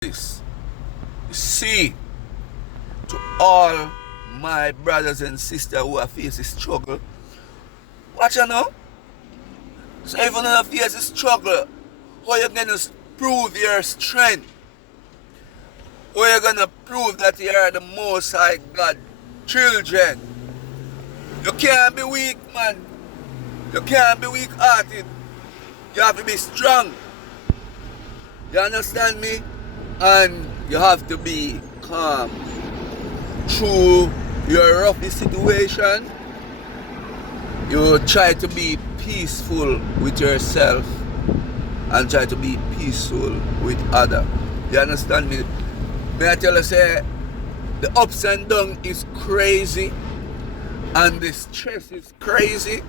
this. You see, to all my brothers and sisters who are facing struggle, watch out now. So if you don't face the struggle, how you gonna prove your strength? How you gonna prove that you are the Most High God children? You can't be weak, man. You can't be weak-hearted. You have to be strong. You understand me? And you have to be calm. Through your rough situation, you try to be peaceful with yourself and try to be peaceful with others. You understand me? May I tell you, say, the ups and downs is crazy and the stress is crazy,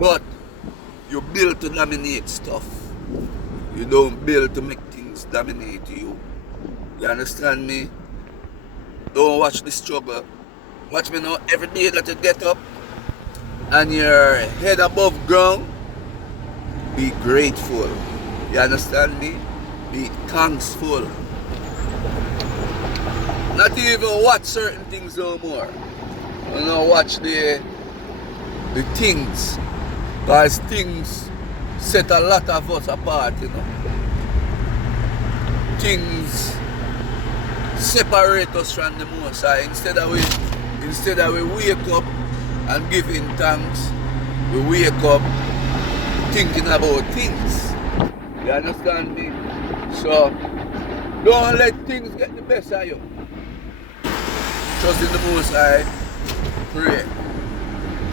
but you build to dominate stuff. You don't build to make things dominate you. You understand me? Don't watch the struggle. Watch me now every day that you get up and your head above ground, be grateful. You understand me? Be thankful. Not even watch certain things no more. You know, watch the things. Because things set a lot of us apart, you know. Things separate us from the Most High. Instead of we wake up and giving thanks, we wake up thinking about things. You understand me? So don't let things get the best of you. Trust in the Most High. Pray.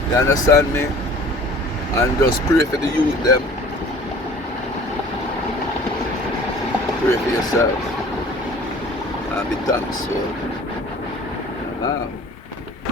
You understand me? And just pray for the youth them. Pray for yourself. And be thankful.